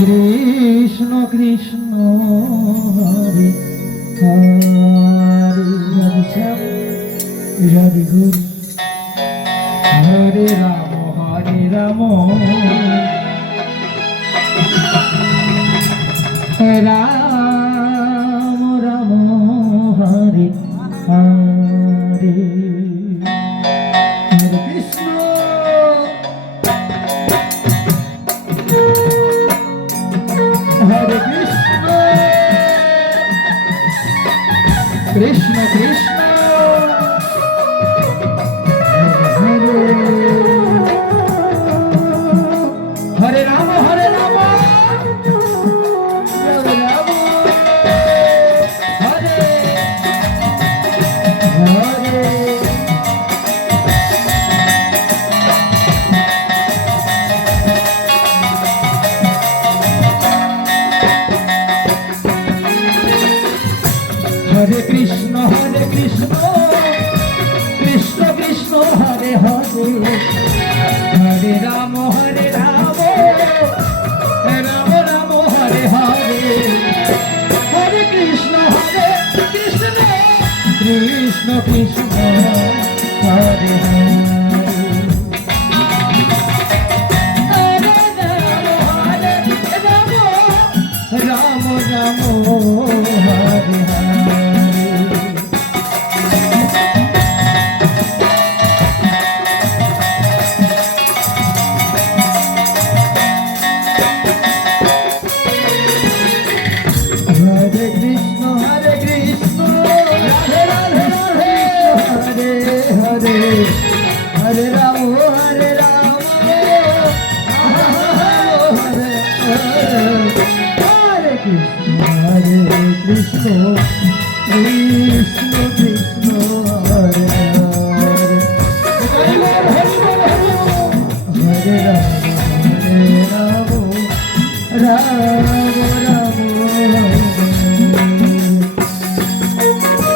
Krishna Krishna Hare Hare Hare Shyam Hare Guru Hare Ram Ram Ram Hare Hare Hare Krishna Hare Krishna Krishna Krishna Hare Hare Ram Hare Ram Hare Ram Hare Hare Hare Krishna Krishna Krishna Hare Hare Hare Ram Ram Ram Hare Hare Hare Krishna Krishna Krishna Hare Hare Ram Ram Hare Hare Hare Ram Hare Ram Hare Krishna Krishna Krishna Hare Hare Hare Ram Ram Ram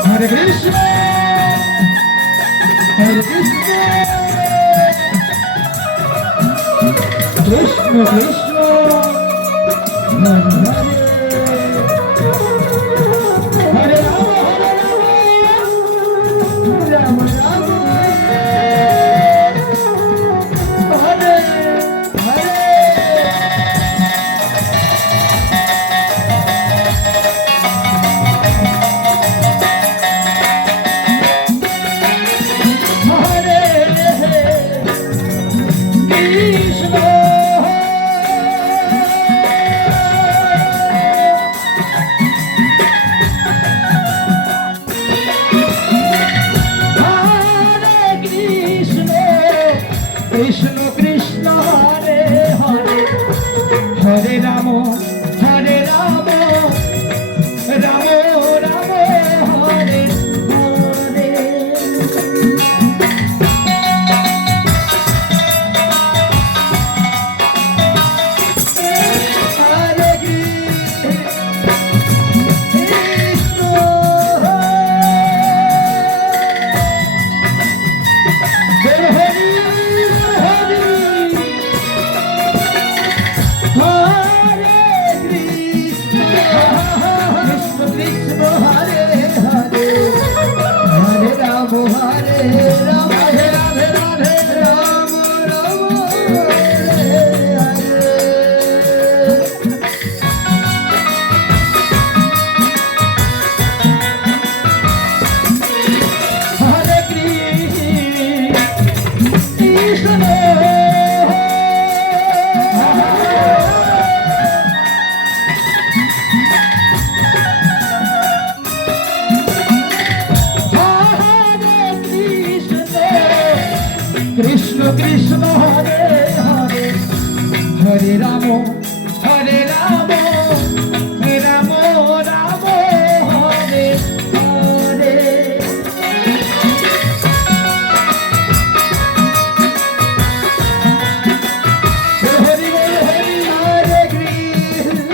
Hare Krishna Hare Krishna Krishna Krishna Hare Hare Hare Ram Ram Ram Hare Hare Krishna Krishna Hare Hare Hare Ram Ram Ram Hare Hare Hare Krishna Krishna Hare Hare Hare Ram Ram Ram Hare Hare Hari Hari Hare Krishna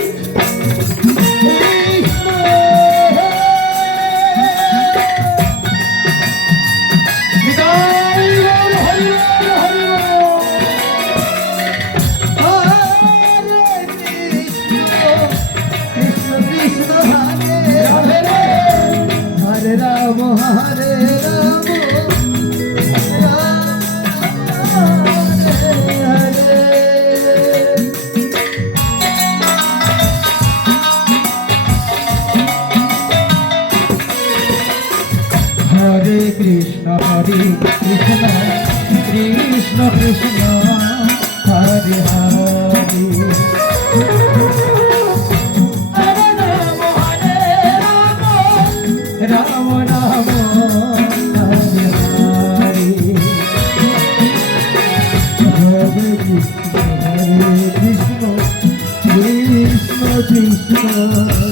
Hare Krishna Krishna Krishna Hare Hare Ram Ram Hare Hare Hare Krishna Krishna Krishna